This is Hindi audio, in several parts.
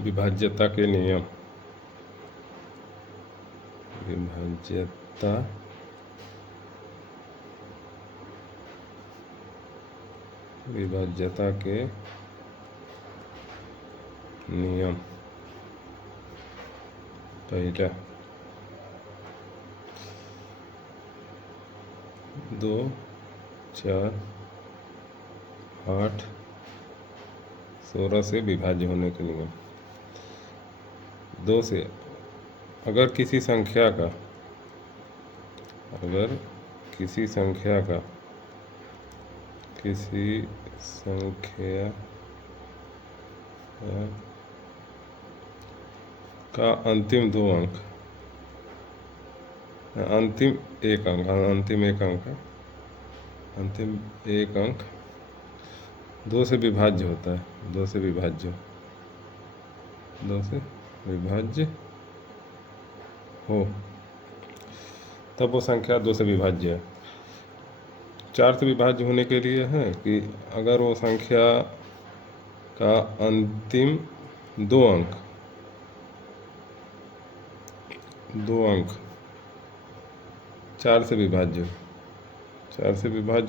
विभाज्यता के नियम। विभाज्यता विभाज्यता के नियम। पहला 2, 4, 8, 16 से विभाज्य होने के नियम। 2 से अगर किसी संख्या का अंतिम 2 अंक, अंतिम एक अंक 2 से विभाज्य होता है, 2 से विभाज्य हो, तब वो संख्या 2 से विभाज्य है। 4 से विभाज्य होने के लिए है कि अगर वो संख्या का अंतिम 2 अंक 4 से विभाज्य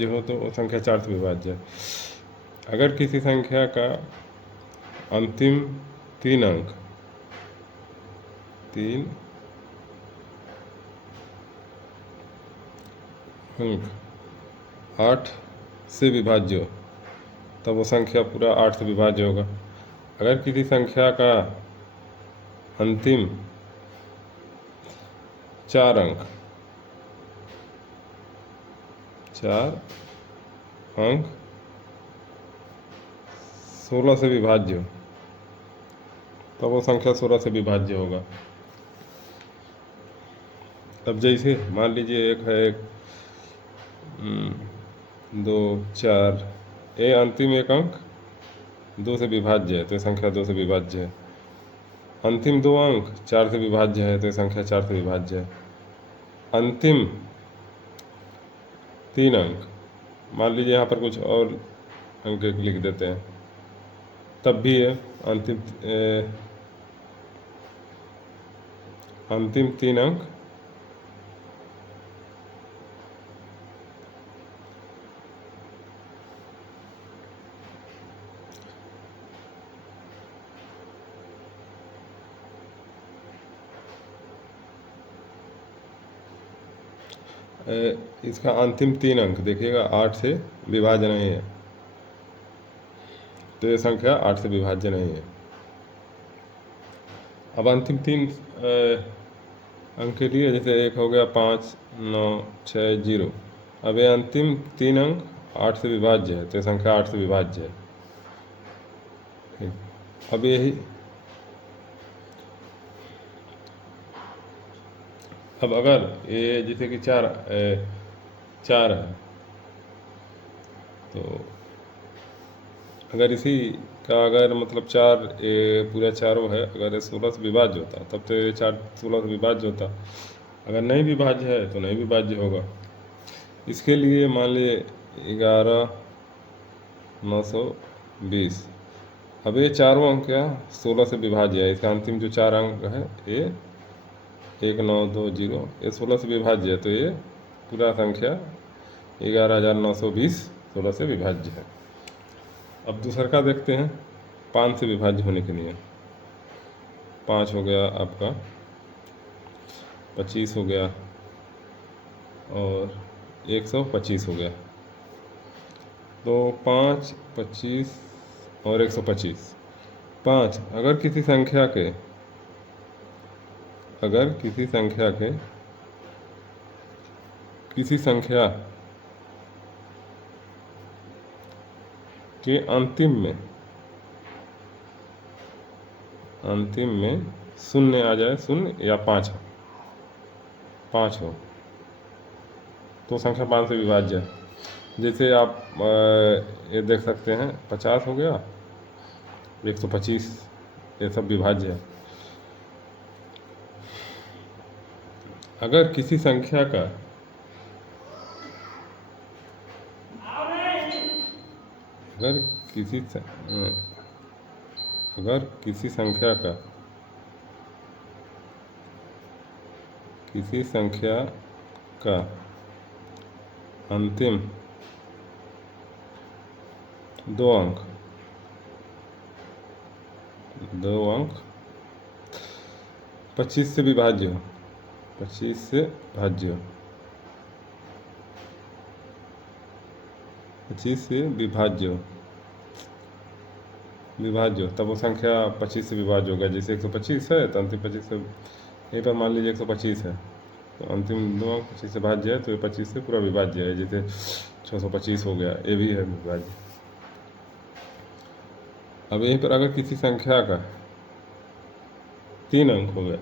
हो तो वो संख्या 4 से विभाज्य है। अगर किसी संख्या का अंतिम 3 अंक 8 से विभाज्य हो, तब वो संख्या पूरा 8 से विभाज्य होगा। अगर किसी संख्या का अंतिम 4 अंक 16 से विभाज्य हो, तब वो संख्या 16 से विभाज्य होगा। अब जैसे मान लीजिए एक है 2, 4, ये अंतिम एक अंक 2 से विभाज्य है तो संख्या 2 से विभाज्य है। अंतिम 2 अंक 4 से विभाज्य है तो संख्या 4 से विभाज्य है। अंतिम 3 अंक, मान लीजिए यहाँ पर कुछ और अंक लिख देते हैं, तब भी है अंतिम 3 अंक इसका अंतिम 3 अंक देखिएगा 8 से विभाज्य नहीं है, तो ये संख्या 8 से विभाज्य नहीं है। अब अंतिम 3 अंक के लिए जैसे एक हो गया 5, 9, 6, 0। अब ये अंतिम 3 अंक 8 से विभाज्य है तो ये संख्या 8 से विभाज्य है। अब यही अब अगर ये जैसे कि 4 है तो अगर इसी का अगर मतलब 4 पूरा चारों है, अगर 16 से विभाज्य होता तब तो ये 4 16 से विभाज्य होता। अगर नहीं विभाज्य है तो नहीं विभाज्य होगा। इसके लिए मान लीजिए 11 920। अब ये चारों अंक क्या 16 से विभाज्य है। इसका अंतिम जो 4 अंक है ये 1920, ये 16 से विभाज्य है तो ये पूरा संख्या 11,920 16 से विभाज्य है। अब दूसरा का देखते हैं 5 से विभाज्य होने के लिए। 5 हो गया आपका, 25 हो गया और 125 हो गया। तो 5, 25 और 125। 5 अगर किसी संख्या के अंतिम में शून्य आ जाए, 0 या 5 हो तो संख्या 5 से विभाज्य है। जैसे आप ये देख सकते हैं 50 हो गया, 125, ये सब विभाज्य है। अगर किसी संख्या का अगर किसी संख्या का अंतिम दो अंक 25 से विभाज्य हो, 25 से भाज्य हो, 25 से विभाज्य हो, तब वो संख्या 25 से विभाज्य होगा। जैसे 125 है तो अंतिम 25 से, यहीं पर मान लीजिए 125 है तो अंतिम दो अंक 25 से भाज्य है, तो ये 25 से पूरा विभाज्य है। जैसे 625 हो गया, ये भी है विभाज्य। अब यहीं पर अगर किसी संख्या का 3 अंक हो गया,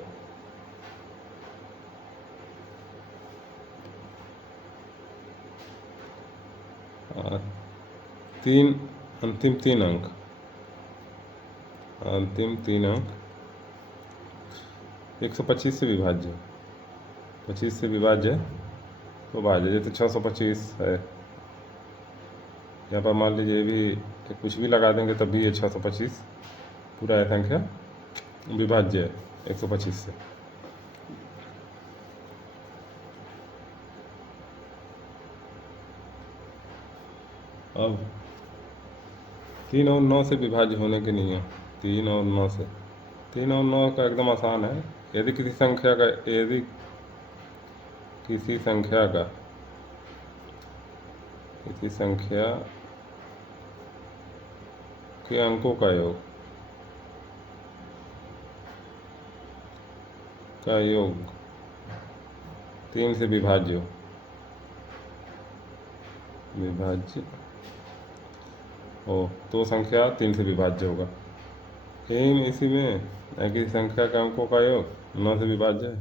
अंतिम तीन अंक 125 से विभाज्य, 25 से विभाज्य तो भाज्य। जैसे 625 है, यहाँ पर मान लीजिए ये भी कुछ भी लगा देंगे तब भी ये 625 पूरा है संख्या विभाज्य है 125 से। अब 3 और 9 से विभाज्य होने के नियम, 3 और 9 से, 3 और 9 का एकदम आसान है। यदि किसी संख्या के अंकों का योग 3 से विभाज्य हो तो संख्या 3 से विभाज्य होगा। एम इसी में किसी संख्या के अंकों का योग 9 से विभाज्य है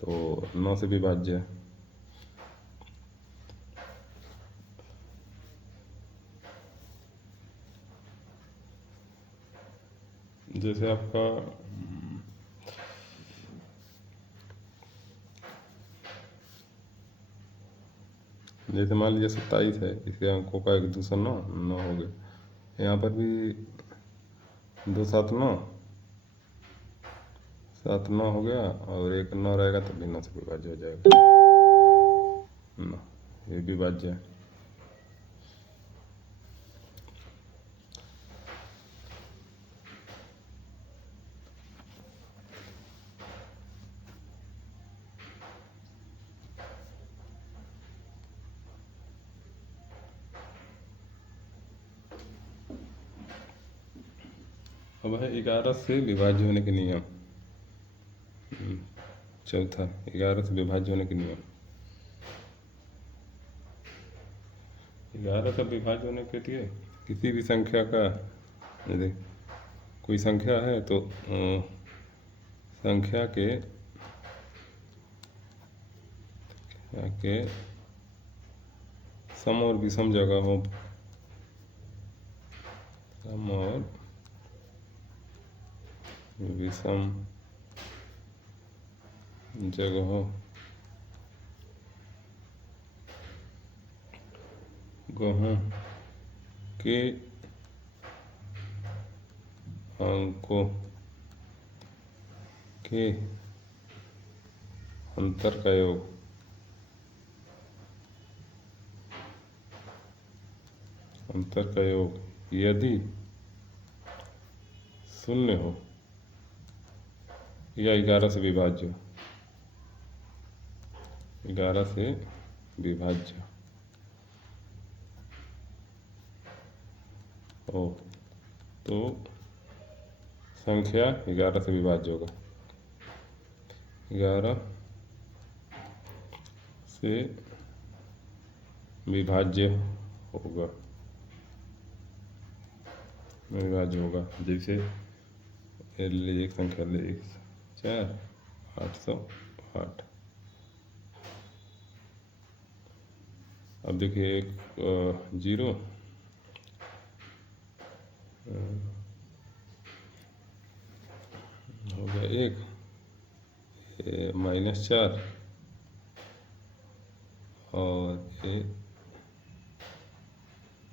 तो 9 से विभाज्य है। जैसे आपका जैसे मान लीजिए 27 है, इसके अंकों का 1 2 9 9 हो गए। यहाँ पर भी 2 7 9 7 9 हो गया और 1 9 रहेगा तो भी 9 से विभाज्य हो जाएगा। 9 ये विभाज्य है। अब है 11 से विभाज्य होने के नियम। चौथा 11 से विभाज्य होने के नियम। 11 से विभाज्य होने के लिए किसी भी संख्या का, यदि कोई संख्या है तो संख्या के सम और विषम जगह हो, सम और विषम जगहों के अंकों के अंतर का योग यदि शून्य हो या 11 से विभाज्य हो, 11 से विभाज्य हो तो संख्या 11 से विभाज्य होगा। 11 से विभाज्य होगा जैसे लीजिए एक संख्या ले 4 808। अब देखिए एक 0 हो गया, एक -4 और ये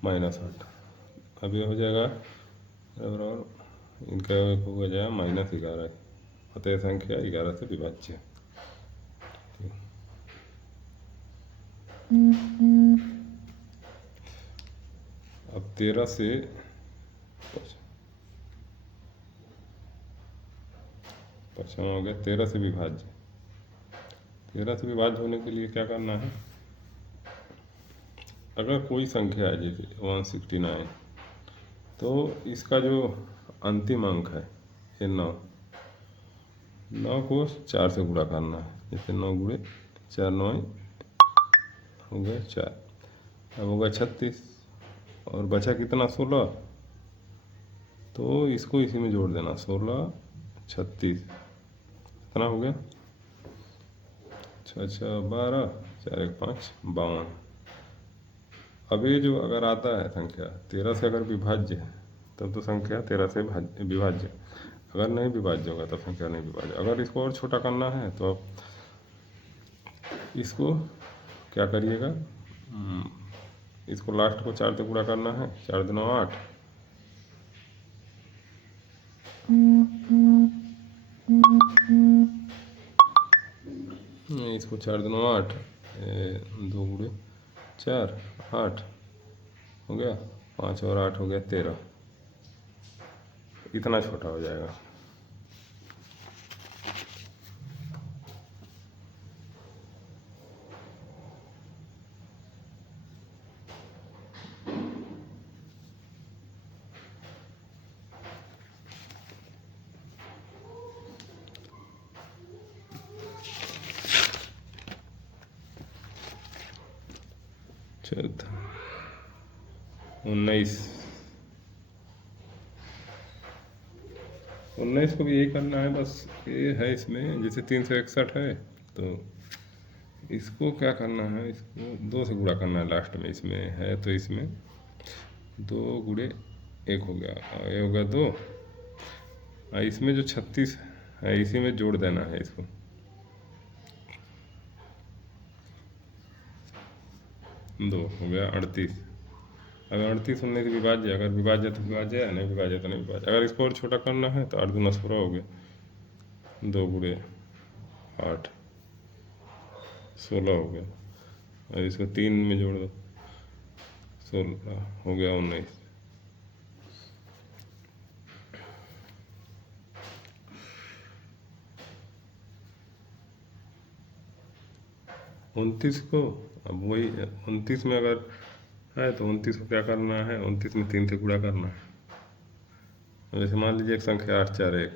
-8। अब ये हो जाएगा बराबर इनका हो जाए -11, अतः संख्या 11 से विभाज्य है। अब 13 से पचपन हो गया 13 से विभाज्य। 13 से विभाज्य होने के लिए क्या करना है, अगर कोई संख्या है जैसे 169, तो इसका जो अंतिम अंक है ये 9 को 4 से गुणा करना है। जैसे 9 गुणे 4 9 हो गया 4, अब होगा 36 और बचा कितना 16, तो इसको इसी में जोड़ देना 16 36 कितना हो गया 6 6 12 4 1 5 52। अब ये जो अगर आता है संख्या 13 से अगर विभाज्य है तब तो संख्या 13 से विभाज्य, अगर नहीं विभाज्य होगा तब संख्या नहीं विभाज्य। अगर इसको और छोटा करना है तो आप इसको क्या करिएगा, इसको लास्ट को 4 से गुणा करना है, 4 दूना 8, इसको 4 दूना 8, 2 गुणे 4 8 हो गया, 5 और 8 हो गया 13, इतना छोटा हो जाएगा। चौथा 19 को भी यही करना है, बस ये है इसमें जैसे 361 है तो इसको क्या करना है, इसको 2 से गुणा करना है लास्ट में, इसमें है तो इसमें 2 गुणे 1 हो गया, ये हो गया 2, इसमें जो 36 है इसी में जोड़ देना है इसको, 2 हो गया 38। अगर 38 19 से विभाज्य, अगर विभाज्य तो विभाज्य है, नहीं विभाज्य तो नहीं विभाज्य। अगर इसको और छोटा करना है तो 8 दूना 16 हो गया, 2 गुणे 8 16 हो गया, और इसको 3 में जोड़ दो 16 हो गया 19। उनतीस को अब वही 29 में अगर है तो 29 को क्या करना है, 29 में 3 से गुणा करना है। जैसे मान लीजिए एक संख्या 8 4 1,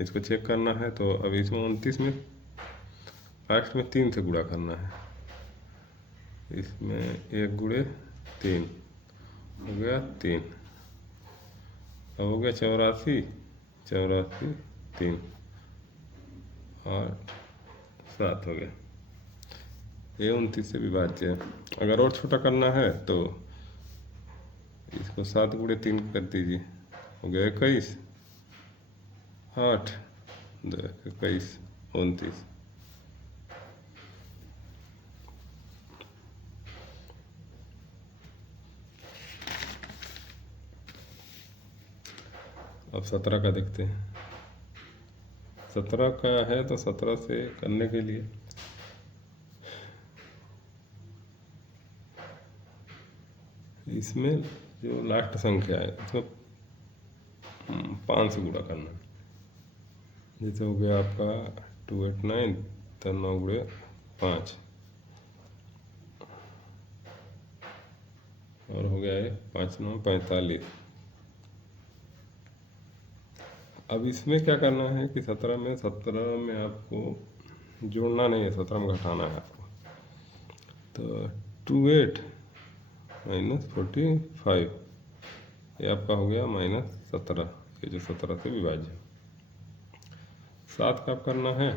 इसको चेक करना है तो अब इसमें 29 में लास्ट में 3 से गुणा करना है, इसमें 1 गुणे 3 हो गया 3, अब हो गया 84 84 3 8 7 हो गया, ये 29 से विभाज्य है। अगर और छोटा करना है तो इसको 7 गुणे 3 कर दीजिए, हो गया 21 8 2 21 29। अब 17 का देखते हैं। 17 का है तो 17 से करने के लिए इसमें जो लास्ट संख्या है उसको 5 से गुणा करना है। जैसे हो गया आपका 289 तो 9 गुणे 5 और हो गया है 5 9 45। अब इसमें क्या करना है कि 17 में आपको जोड़ना नहीं है, 17 में घटाना है आपको, तो 28 - 45 ये आपका हो गया -17, ये जो 17 से विभाज्य। 7 का आप करना है,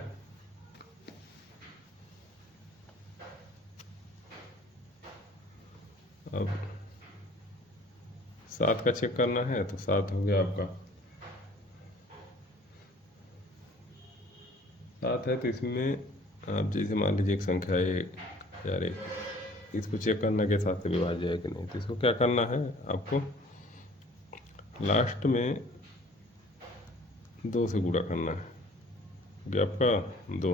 अब 7 का चेक करना है तो 7 हो गया आपका 7 है, तो इसमें आप जैसे मान लीजिए एक संख्या है 1001, इसको चेक करना के साथ से विभाज्य है कि नहीं, तो इसको क्या करना है आपको लास्ट में 2 से गुणा करना है, गैप का 2,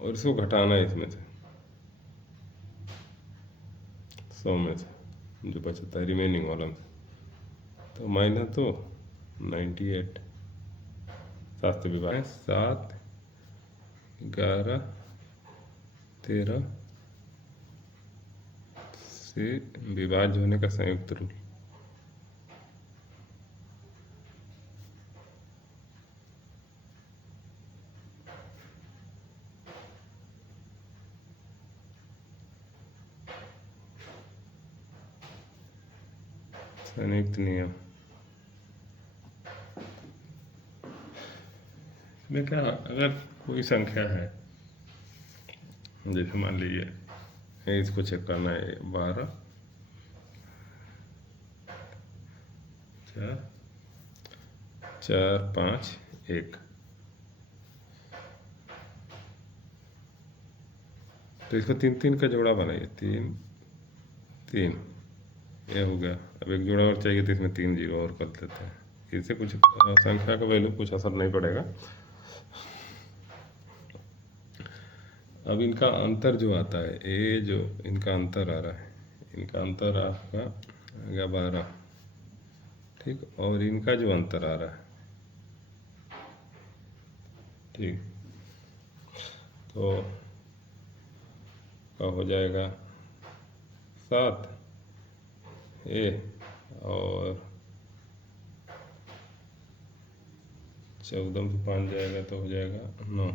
और इसको घटाना है इसमें से 100 में से जो बचता है रिमेनिंग वाला में, तो माइनस 2 98। 7 से विभाजित 7 11 13 से विभाज्य होने का संयुक्त रूप। संयुक्त नियम में क्या, अगर कोई संख्या है, जैसे मान लीजिए इसको चेक करना है 12 4 4 5 1, तो इसको 3 3 का जोड़ा बनाइए, 3 3, ये हो गया। अब एक जोड़ा और चाहिए तो इसमें 3 जीरो और कर देते हैं, इससे कुछ संख्या का वैल्यू कुछ असर नहीं पड़ेगा। अब इनका अंतर जो आता है, ये जो इनका अंतर आ रहा है, इनका अंतर आपका आ गया 12, ठीक, और इनका जो अंतर आ रहा है, ठीक, तो का हो जाएगा 7 ए, और 14 से 5 जाएगा तो हो जाएगा 9,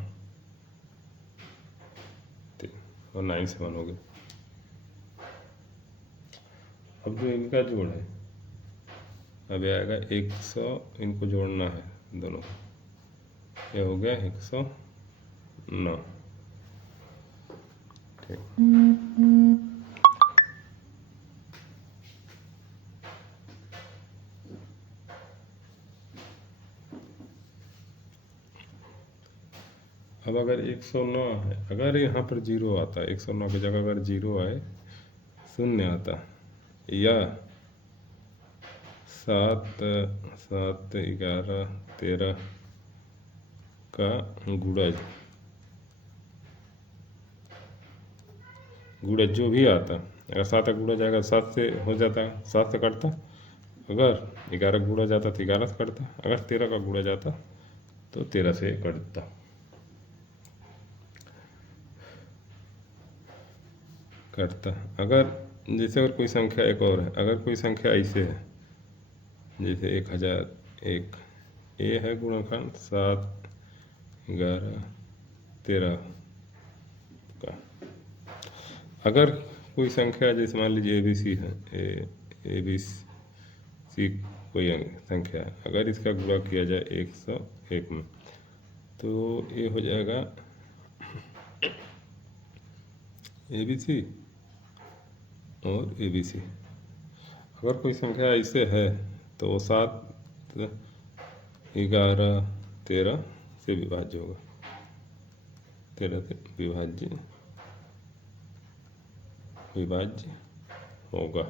और 9 से 1 हो गया। अब जो इनका जोड़ है, अब आएगा 100, इनको जोड़ना है दोनों, ये हो गया 109, ठीक। अब अगर 109 है, अगर यहाँ पर जीरो आता है, 109 की जगह अगर जीरो आए, शून्य आता, या 7 7 11 13 का गुणज जो भी आता, अगर 7 का गुणज जाएगा 7 से हो जाता, 7 से कटता, अगर 11 गुणा जाता तो 11 से कटता, अगर 13 का गुणा जाता तो 13 से कटता। अगर जैसे अगर कोई संख्या एक और है, अगर कोई संख्या ऐसे है, जैसे 1001, ये है गुणनखंड 7 11 13 का। अगर कोई संख्या जैसे मान लीजिए ABC है, ABC कोई संख्या है, अगर इसका गुणा किया जाए 101 में, तो ये हो जाएगा ABC और ABC। अगर कोई संख्या ऐसे है तो वो 7 11 13 से विभाज्य होगा, 13 से विभाज्य होगा।